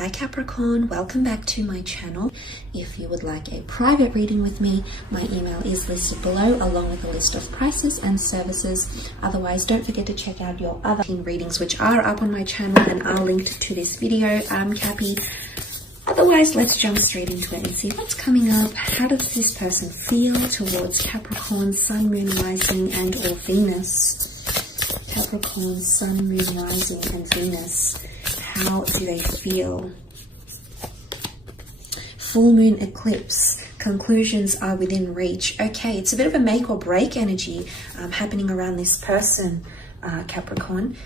Hi Capricorn, welcome back to my channel. If you would like a private reading with me, my email is listed below along with a list of prices and services. Otherwise, don't forget to check out your other readings which are up on my channel and are linked to this video. I'm Cappy. Otherwise, let's jump straight into it and see what's coming up. How does this person feel towards Capricorn, Sun, Moon, Rising and or Venus? Capricorn, Sun, Moon, Rising and Venus. How do they feel? Full moon eclipse. Conclusions are within reach. Okay, it's a bit of a make or break energy happening around this person, Capricorn.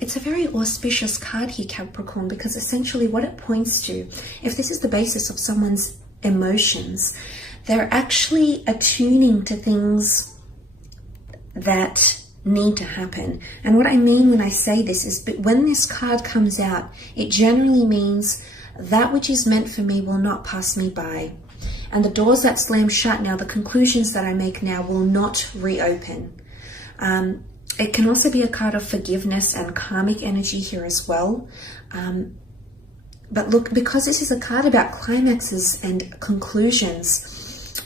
It's a very auspicious card here, Capricorn, because essentially what it points to, if this is the basis of someone's emotions, they're actually attuning to things that need to happen. And what I mean when I say this is, but when this card comes out, it generally means that which is meant for me will not pass me by. And the doors that slam shut now, the conclusions that I make now will not reopen. It can also be a card of forgiveness and karmic energy here as well. But look, because this is a card about climaxes and conclusions,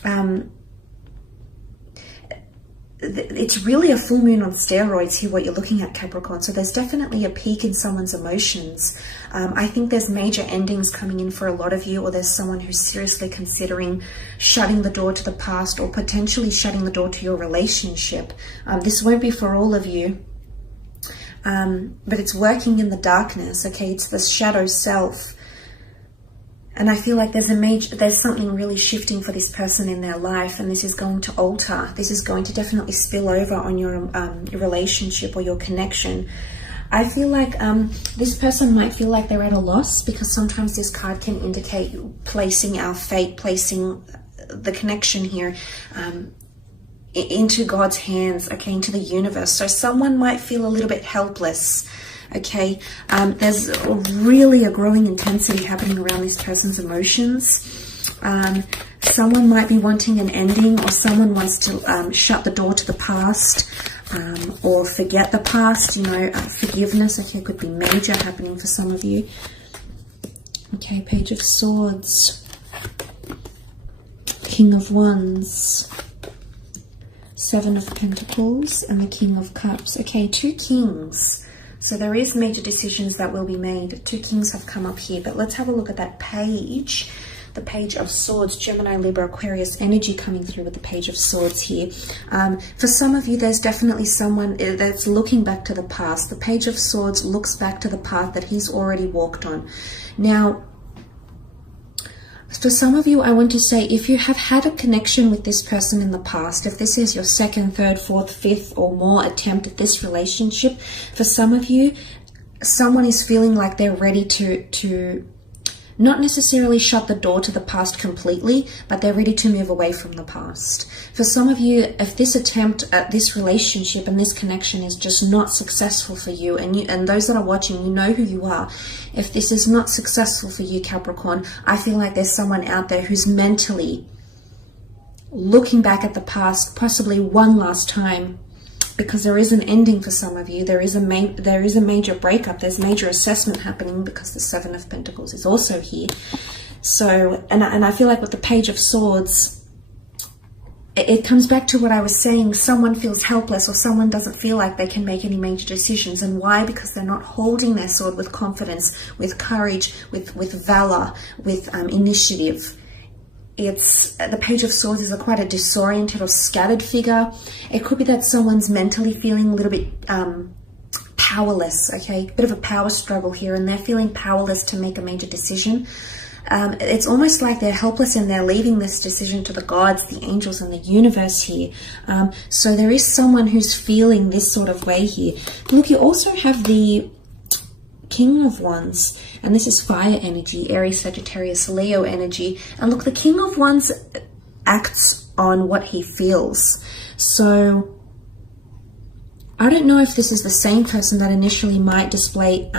it's really a full moon on steroids here, what you're looking at, Capricorn. So there's definitely a peak in someone's emotions. I think there's major endings coming in for a lot of you, or there's someone who's seriously considering shutting the door to the past or potentially shutting the door to your relationship. This won't be for all of you, but it's working in the darkness, okay? It's the shadow self. And I feel like there's something really shifting for this person in their life, and this is going to alter. This is going to definitely spill over on your relationship or your connection. I feel like this person might feel like they're at a loss, because sometimes this card can indicate placing our fate, placing the connection here into God's hands, okay, into the universe. So someone might feel a little bit helpless. Okay, there's really a growing intensity happening around this person's emotions. Someone might be wanting an ending, or someone wants to shut the door to the past, or forget the past, you know, forgiveness. Okay, could be major happening for some of you. Okay, Page of Swords, King of Wands, Seven of Pentacles, and the King of Cups. Okay, two kings. So there is major decisions that will be made. Two kings have come up here, but let's have a look at that page. The Page of Swords, Gemini, Libra, Aquarius energy coming through with the Page of Swords here. For some of you, there's definitely someone that's looking back to the past. The Page of Swords looks back to the path that he's already walked on. Now, for some of you, I want to say, if you have had a connection with this person in the past, if this is your second, third, fourth, fifth or more attempt at this relationship, for some of you, someone is feeling like they're ready to not necessarily shut the door to the past completely, but they're ready to move away from the past. For some of you, if this attempt at this relationship and this connection is just not successful for you, and those that are watching, you know who you are. If this is not successful for you, Capricorn, I feel like there's someone out there who's mentally looking back at the past, possibly one last time, because there is an ending for some of you. There is a major breakup. There's major assessment happening, because the Seven of Pentacles is also here. So, and I feel like with the Page of Swords, it comes back to what I was saying. Someone feels helpless, or someone doesn't feel like they can make any major decisions. And why? Because they're not holding their sword with confidence, with courage, with valor, with initiative. It's the Page of Swords is quite a disoriented or scattered figure. It could be that someone's mentally feeling a little bit powerless, okay? Bit of a power struggle here, and they're feeling powerless to make a major decision. It's almost like they're helpless, and they're leaving this decision to the gods, the angels, and the universe here. So there is someone who's feeling this sort of way here. Look, you also have the King of Wands, and this is fire energy, Aries, Sagittarius, Leo energy. And look, the King of Wands acts on what he feels. So I don't know if this is the same person that initially might display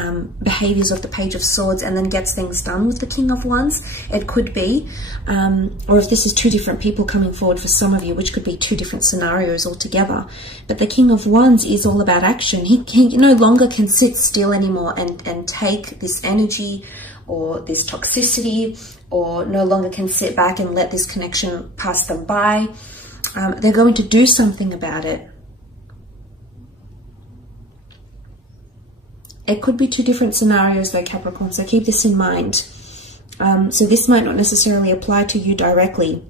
behaviors of the Page of Swords and then gets things done with the King of Wands. It could be. Or if this is two different people coming forward for some of you, which could be two different scenarios altogether. But the King of Wands is all about action. He no longer can sit still anymore and take this energy or this toxicity, or no longer can sit back and let this connection pass them by. They're going to do something about it. It could be two different scenarios though, Capricorn, so keep this in mind. So this might not necessarily apply to you directly.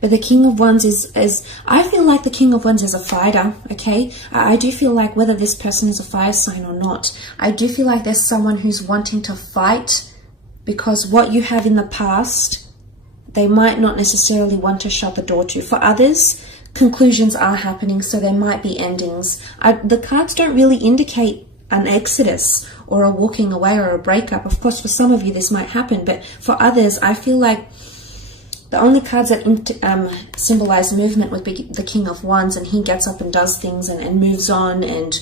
But the King of Wands is I feel like the King of Wands is a fighter, okay? I do feel like whether this person is a fire sign or not, I do feel like there's someone who's wanting to fight because what you have in the past, they might not necessarily want to shut the door to. For others, conclusions are happening, so there might be endings. The cards don't really indicate an exodus or a walking away or a breakup. Of course, for some of you this might happen, but for others, I feel like the only cards that symbolize movement would be the King of Wands, and he gets up and does things and moves on and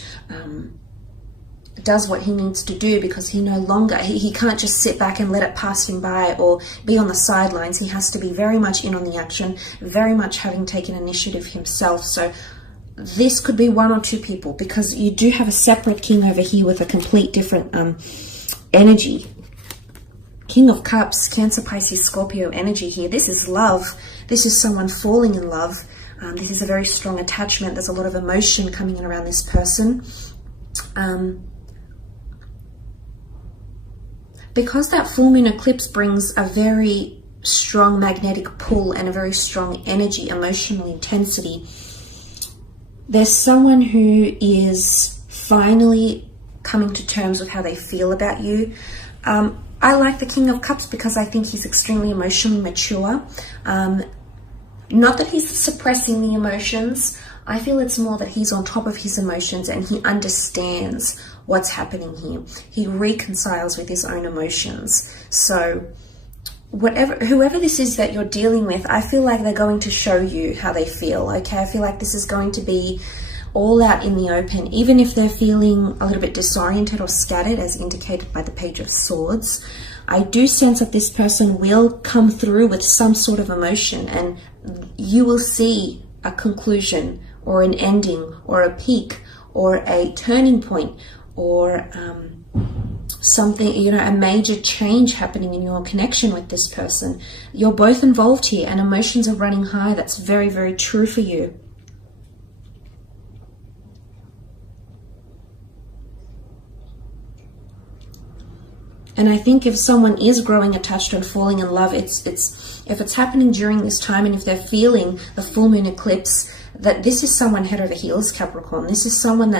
does what he needs to do, because he no longer, he can't just sit back and let it pass him by or be on the sidelines. He has to be very much in on the action, very much having taken initiative himself. So this could be one or two people, because you do have a separate king over here with a complete different energy. King of Cups, Cancer, Pisces, Scorpio energy here. This is love. This is someone falling in love. This is a very strong attachment. There's a lot of emotion coming in around this person. Because that full moon eclipse brings a very strong magnetic pull and a very strong energy, emotional intensity, there's someone who is finally coming to terms with how they feel about you. I like the King of Cups because I think he's extremely emotionally mature. Not that he's suppressing the emotions. I feel it's more that he's on top of his emotions and he understands what's happening here. He reconciles with his own emotions. So whoever this is that you're dealing with, I feel like they're going to show you how they feel, okay? I feel like this is going to be all out in the open, even if they're feeling a little bit disoriented or scattered, as indicated by the Page of Swords. I do sense that this person will come through with some sort of emotion, and you will see a conclusion or an ending or a peak or a turning point or something, you know, a major change happening in your connection with this person. You're both involved here and emotions are running high. That's very, very true for you. And I think if someone is growing attached and falling in love, if it's happening during this time, and if they're feeling the full moon eclipse, that this is someone head over heels, Capricorn. This is someone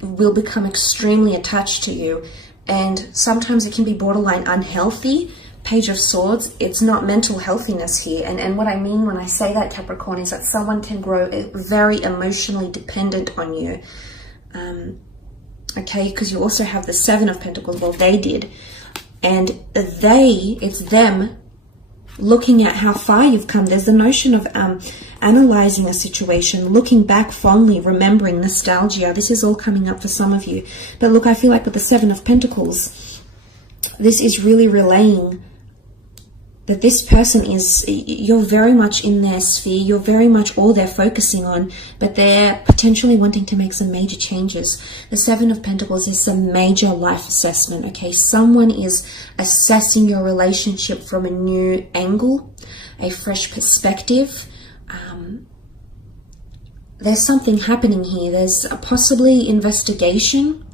will become extremely attached to you, and sometimes it can be borderline unhealthy. Page of Swords, it's not mental healthiness here, and what I mean when I say that, Capricorn, is that someone can grow very emotionally dependent on you. Okay, because you also have the Seven of Pentacles. Well, they did. And it's them looking at how far you've come. There's the notion of analyzing a situation, looking back fondly, remembering, nostalgia. This is all coming up for some of you. But look, I feel like with the Seven of Pentacles, this is really relaying that this person you're very much in their sphere, you're very much all they're focusing on, but they're potentially wanting to make some major changes. The Seven of Pentacles is a major life assessment, okay? Someone is assessing your relationship from a new angle, a fresh perspective. There's something happening here. There's possibly investigation,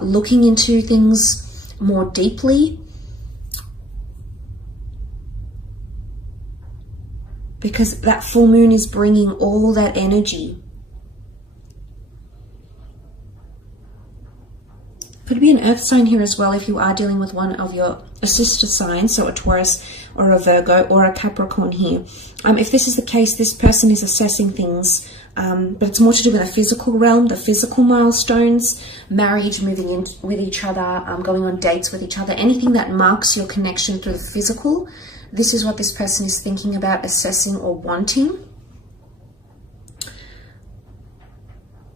looking into things more deeply, because that full moon is bringing all that energy. Could be an earth sign here as well if you are dealing with one of your sister signs, so a Taurus or a Virgo or a Capricorn here. If this is the case, this person is assessing things, but it's more to do with the physical realm, the physical milestones, marriage, moving in with each other, going on dates with each other, anything that marks your connection through the physical. This is what this person is thinking about, assessing or wanting.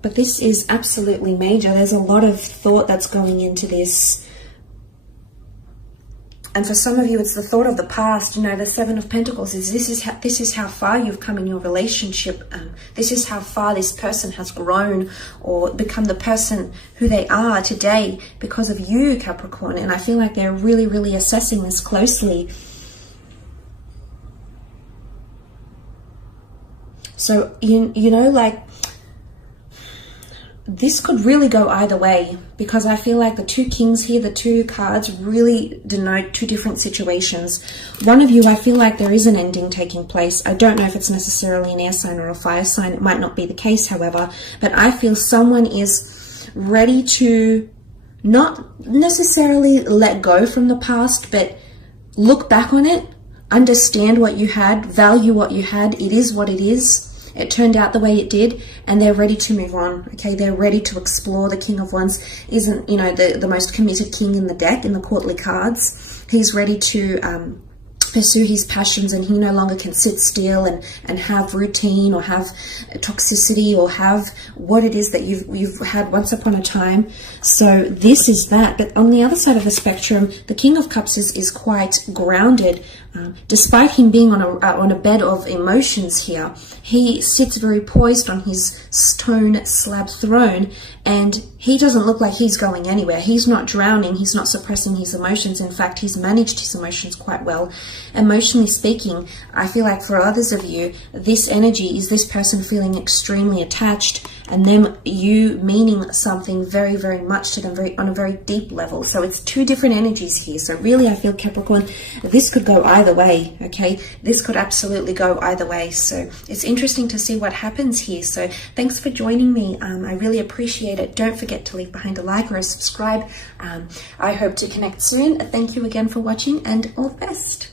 But this is absolutely major. There's a lot of thought that's going into this. And for some of you, it's the thought of the past. You know, the Seven of Pentacles is this is how far you've come in your relationship. This is how far this person has grown or become the person who they are today because of you, Capricorn. And I feel like they're really, really assessing this closely. So, you know, like, this could really go either way, because I feel like the two kings here, the two cards, really denote two different situations. One of you, I feel like there is an ending taking place. I don't know if it's necessarily an air sign or a fire sign. It might not be the case, however, but I feel someone is ready to not necessarily let go from the past, but look back on it, understand what you had, value what you had. It is what it is. It turned out the way it did, and they're ready to move on. Okay, they're ready to explore. The King of Wands isn't, you know, the most committed king in the deck, in the courtly cards. He's ready to pursue his passions, and he no longer can sit still and have routine or have toxicity or have what it is that you've had once upon a time. So this is that. But on the other side of the spectrum, the King of Cups is quite grounded. Despite him being on a bed of emotions here, he sits very poised on his stone slab throne, and he doesn't look like he's going anywhere. He's not drowning. He's not suppressing his emotions. In fact, he's managed his emotions quite well. Emotionally speaking, I feel like for others of you, this energy is this person feeling extremely attached, and them, you meaning something very, very much to them, on a very deep level. So it's two different energies here. So really, I feel, Capricorn, this could go either way, okay? This could absolutely go either way. So it's interesting to see what happens here. So thanks for joining me. I really appreciate it. Don't forget to leave behind a like or a subscribe. I hope to connect soon. Thank you again for watching, and all the best.